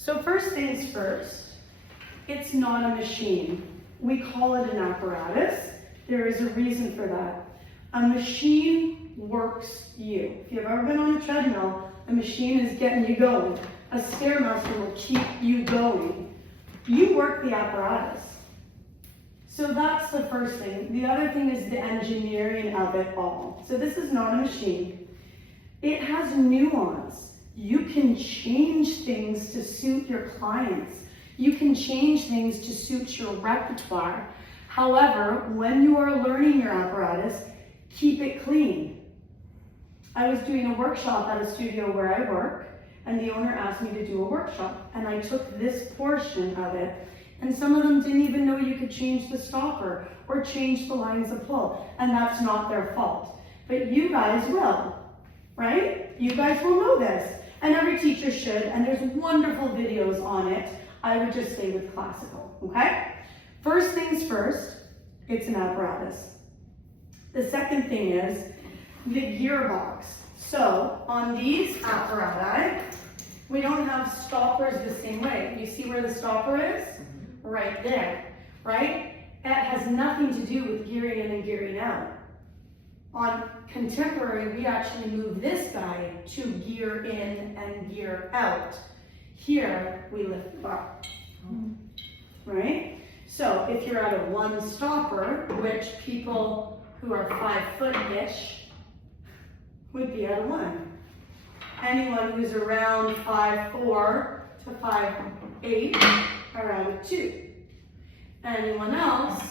So first things first, it's not a machine. We call it an apparatus. There is a reason for that. A machine works you. If you've ever been on a treadmill, a machine is getting you going. A Stairmaster will keep you going. You work the apparatus. So that's the first thing. The other thing is the engineering of it all. So this is not a machine. It has nuance. You can change things to suit your clients. You can change things to suit your repertoire. However, when you are learning your apparatus, keep it clean. I was doing a workshop at a studio where I work, and the owner asked me to do a workshop, and I took this portion of it, and some of them didn't even know you could change the stopper or change the lines of pull, and that's not their fault. But you guys will, right? You guys will know this, and every teacher should, and there's wonderful videos on it. I would just stay with classical, okay? First things first, it's an apparatus. The second thing is the gearbox. So on these apparati, we don't have stoppers the same way. You see where the stopper is? Right there, right? That has nothing to do with gearing in and gearing out. On contemporary, we actually move this guy to gear in and gear out. Here, we lift the bar, right? So if you're at a one stopper, which people who are 5 foot-ish would be at a 1. Anyone who's around 5'4" to 5'8" are at a 2. Anyone else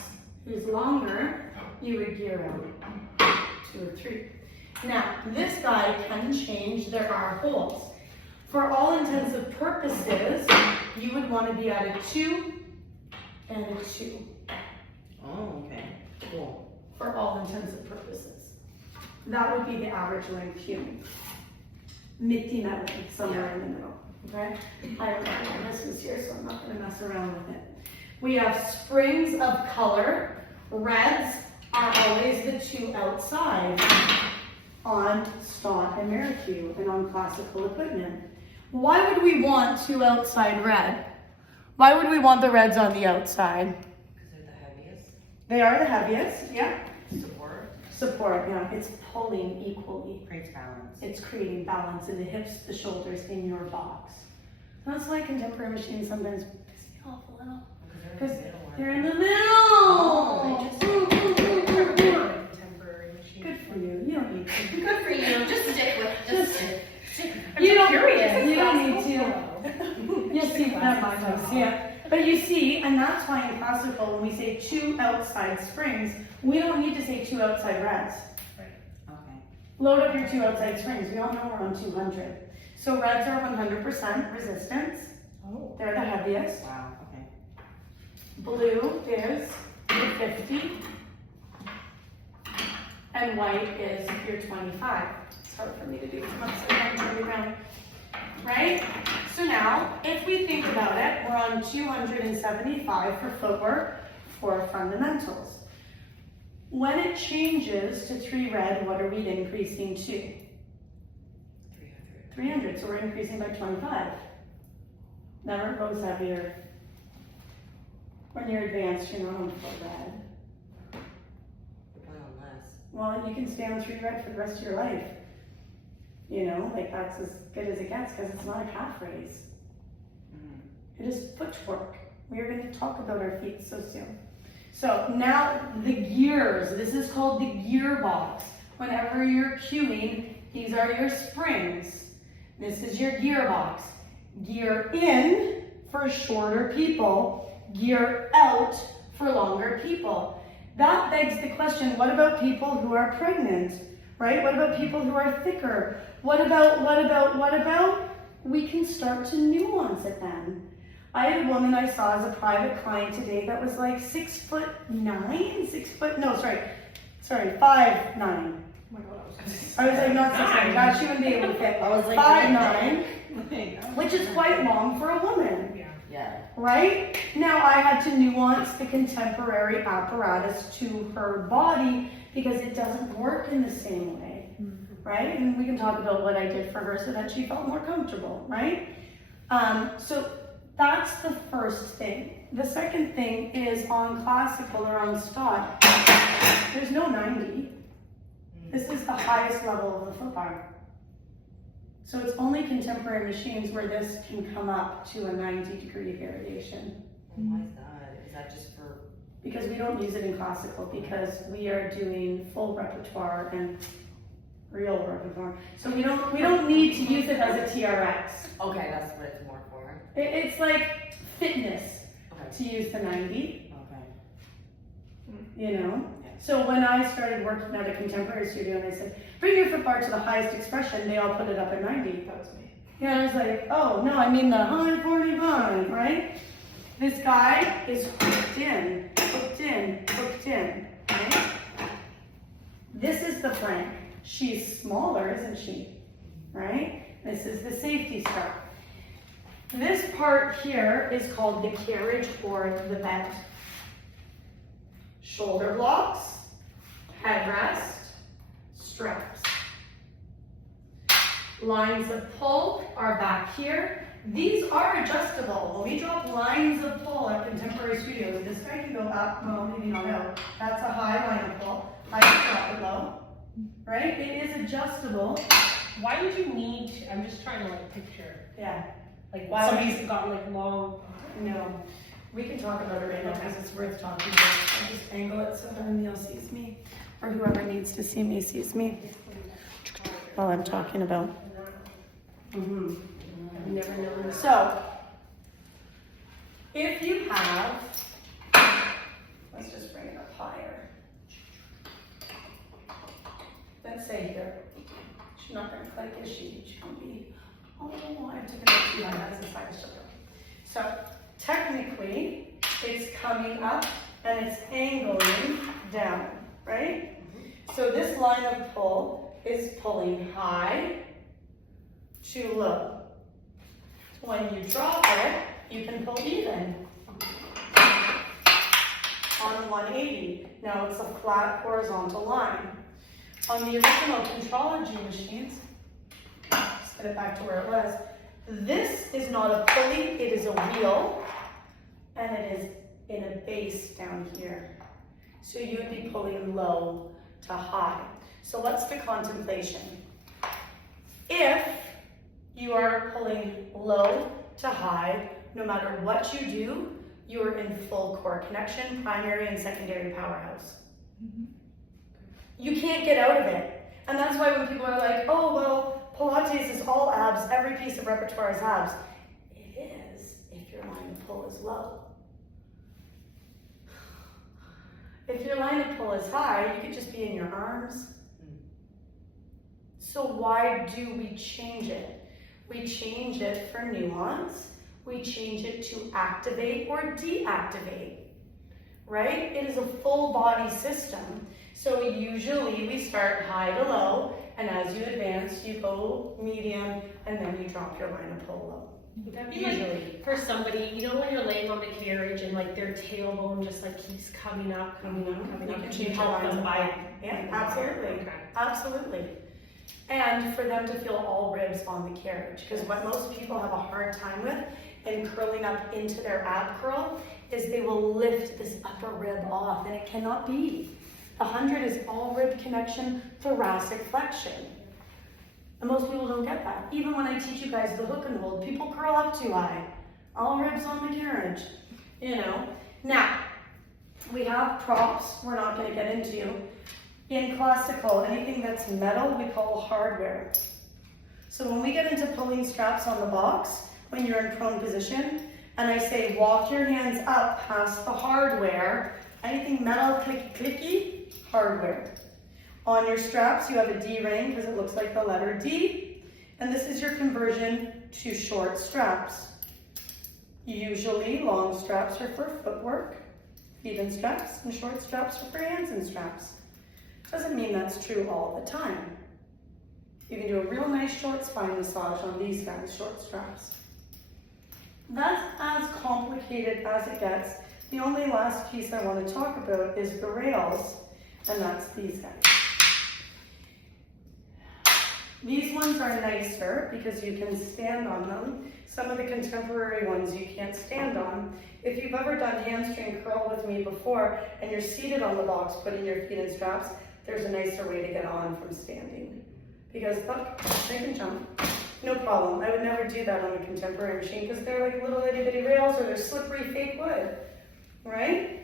who's longer, you would gear out 2 or 3. Now, this guy can change. There are holes. For all intents and purposes, you would want to be at a 2 and a 2. Oh, okay. Cool. For all intents and purposes. That would be the average length human. Mitti metti, somewhere in the middle. Okay? I don't know this was here, so I'm not going to mess around with it. We have springs of color. Reds are always the 2 outside on stock and Merrick and on classical equipment. Why would we want 2 outside red? Why would we want the reds on the outside? Because they're the heaviest. They are the heaviest, yeah. Support. Support, yeah. It's pulling equally. Creates balance. It's creating balance in the hips, the shoulders, in your box. That's why contemporary machines sometimes piss me off a little. Because they're in the middle. Oh, contemporary machine. Good for you. You don't need to. Good for you. Just stick with. Just stick. You don't. Curious. You don't need to. You'll see that mind us. Yeah. But you see, and that's why in classical, when we say 2 outside springs, we don't need to say 2 outside reds. Right. Okay. Load up your 2 outside springs. We all know we're on 200. So reds are 100% resistance. Oh. They're the heaviest. Wow. Okay. Blue is your 50. And white is your 25. It's hard for me to do from upside down to the ground. Right? So now, if we think about it, we're on 275 for footwork for fundamentals. When it changes to 3 red, what are we increasing to? 300. 300, so we're increasing by 25. Never goes heavier. When you're advanced, you're not on full red. Well, less. Well, you can stay on 3 red for the rest of your life. You know, like that's as good as it gets because it's not a calf raise. It is footwork. We are going to talk about our feet so soon. So now the gears. This is called the gearbox. Whenever you're cueing, these are your springs. This is your gearbox. Gear in for shorter people. Gear out for longer people. That begs the question, what about people who are pregnant? Right? What about people who are thicker? What about? We can start to nuance it then. I had a woman I saw as a private client today that was like 6'9", 5'9". Oh my God, I was like, not 6'9", God, she wouldn't be able to fit. I was like 5'9", which is quite long for a woman. Yeah. Yeah. Right? Now I had to nuance the contemporary apparatus to her body because it doesn't work in the same way, right? And we can talk about what I did for her so that she felt more comfortable, right? So that's the first thing. The second thing is on classical or on stock, there's no 90. This is the highest level of the foot bar. So it's only contemporary machines where this can come up to a 90-degree variation. Why is that? Is that just for? Because we don't use it in classical, because we are doing full repertoire and real repertoire. So we don't need to use it as a TRX. Okay, that's what it's more for. It's like fitness Okay. to use the 90, Okay. you know? So when I started working at a contemporary studio and I said, bring your foot bar to the highest expression, they all put it up at 90. That was me. Yeah, I was like, oh, no, I mean the 145, right? This guy is hooked in, right? This is the flank. She's smaller, isn't she? Right? This is the safety strap. This part here is called the carriage or the bed. Shoulder blocks, headrest, straps. Lines of pull are back here. These are adjustable. When we drop lines of pull at contemporary studios, this guy can go up, well, maybe not out. That's a high line of pull. I can drop it low, right? It is adjustable. Why would you need to, I'm just trying to like picture, Yeah, like Why would somebody's got like long, no. We can talk about it right now because it's worth talking about. I'll just angle it so that Neil sees me, or whoever needs to see me sees me while I'm talking about. I've never known. So, if you have, let's just bring it up higher. Let's say here, she's not going to click, is she? She can be, oh, I have to go too high, that's a fire sugar. So, technically, it's coming up and it's angling down, right? So this line of pull is pulling high to low. When you drop it, you can pull even on 180. Now it's a flat horizontal line. On the original Contrology machines, let's get it back to where it was. This is not a pulley, it is a wheel, and it is in a base down here. So you would be pulling low to high. So what's the contemplation? If you are pulling low to high, no matter what you do, you are in full core connection, primary and secondary powerhouse. You can't get out of it. And that's why when people are like, oh, well, Pilates is all abs, every piece of repertoire is abs. It is, if your line of pull is low. If your line of pull is high, you could just be in your arms. So why do we change it? We change it for nuance. We change it to activate or deactivate, right? It is a full body system. So usually we start high to low, and as you advance, you go medium, and then you drop your line of pull low. would that be like for somebody, you know when you're laying on the carriage and like their tailbone just like keeps coming up, You can and change you your help lines them of by pull. Yeah, absolutely. Okay. Absolutely. And for them to feel all ribs on the carriage, because what most people have a hard time with in curling up into their ab curl is they will lift this upper rib off, and it cannot be. 100 is all rib connection, thoracic flexion. And most people don't get that. Even when I teach you guys the hook and hold, people curl up too high. All ribs on the carriage, you know. Now, we have props we're not going to get into. In classical, anything that's metal we call hardware. So when we get into pulling straps on the box, when you're in prone position, and I say walk your hands up past the hardware, anything metal clicky, hardware. On your straps, you have a D ring because it looks like the letter D, and this is your conversion to short straps. Usually, long straps are for footwork, even straps, and short straps are for hands and straps. Doesn't mean that's true all the time. You can do a real nice short spine massage on these guys, short straps. That's as complicated as it gets. The only last piece I want to talk about is the rails, and that's these guys. These ones are nicer because you can stand on them. Some of the contemporary ones you can't stand on. If you've ever done hamstring curl with me before and you're seated on the box putting your feet in straps, there's a nicer way to get on from standing. Because look, they can jump. No problem. I would never do that on a contemporary machine because they're like little itty bitty rails or they're slippery fake wood, right?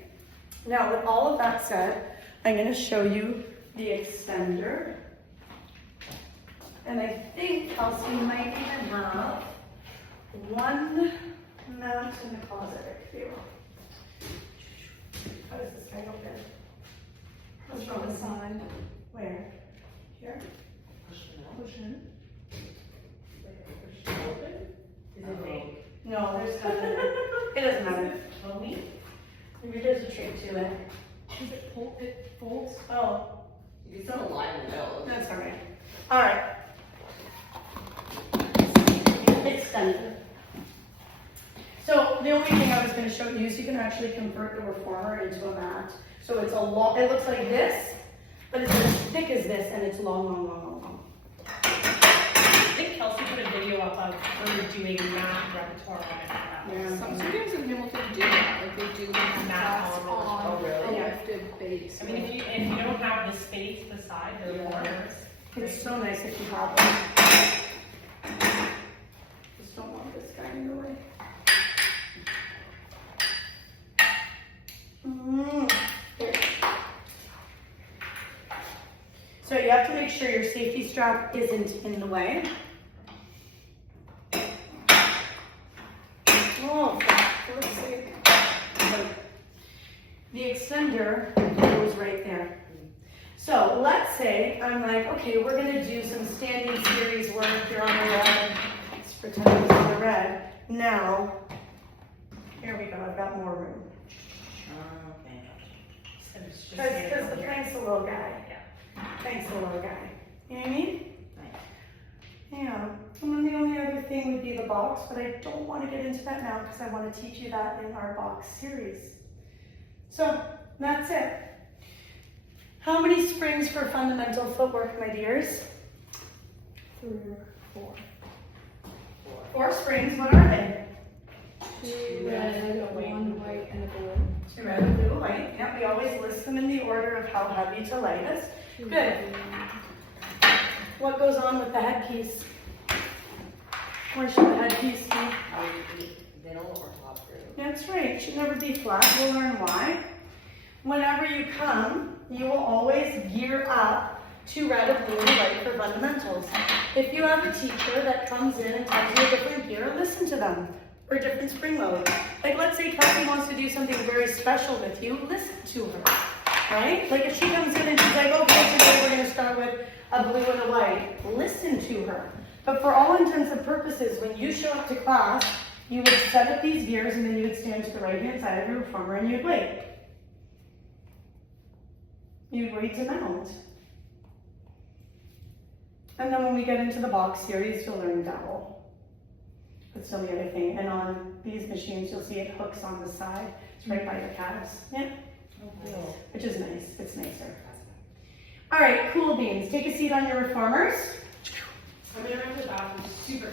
Now with all of that said, I'm going to show you the extender. And I think Kelsey might even have one mat in the closet. How does this guy open? Let's go inside. Where? Here? Push in. Is it big? No, there's nothing. It doesn't matter. Tell me. Maybe there's a trick to it. Does it pull? It folds? Oh, You can still lie in the middle. that's all right. All right. Extender. So the only thing I was going to show you is you can actually convert the reformer into a mat. So it's a long, it looks like this, but it's as thick as this and it's long, long, long, long, long. I think Kelsey put a video up of her doing mat repertoire on it. Yeah. Some studios in Hamilton do that, like they do like Mat mats on on really? a lifted base. I mean, if you don't have the space beside the reformers, It's so nice if you have one. Just don't want this guy in the way. So you have to make sure your safety strap isn't in the way. Oh, for God's sake. The extender goes right there. So let's say I'm like, okay, we're gonna do some standing series work here on the red. Let's pretend it's on the red. Now, here we go, I've got more room. Okay. Because the plank's a little guy. Plank's a little guy. You know what I mean? Nice. Yeah. And then the only other thing would be the box, but I don't want to get into that now because I want to teach you that in our box series. So that's it. How many springs for fundamental footwork, my dears? 3 or 4. 4 springs. What are they? 2 red, 1 white, and a blue. 2 red, a blue, white. Yep, we always list them in the order of how heavy to light is. Good. What goes on with the headpiece? Where should the headpiece be? How would you eat middle or top through? That's right. It should never be flat. We'll learn why. Whenever you come, you will always gear up to red, a blue, and white for fundamentals. If you have a teacher that comes in and tells you a different gear, listen to them. Or different spring load. Like let's say Kelsey wants to do something very special with you, listen to her. Right? Like if she comes in and she's like, okay, today we're going to start with a blue and a white, listen to her. But for all intents and purposes, when you show up to class, you would set up these gears and then you would stand to the right-hand side of your reformer and you'd wait. You'd wait to mount. And then when we get into the box series, you'll learn double. That's the only other thing. And on these machines, you'll see it hooks on the side. It's right by your calves. Yeah. Which is nice. It's nicer. All right, cool beans. Take a seat on your reformers. I'm gonna run to the bathroom super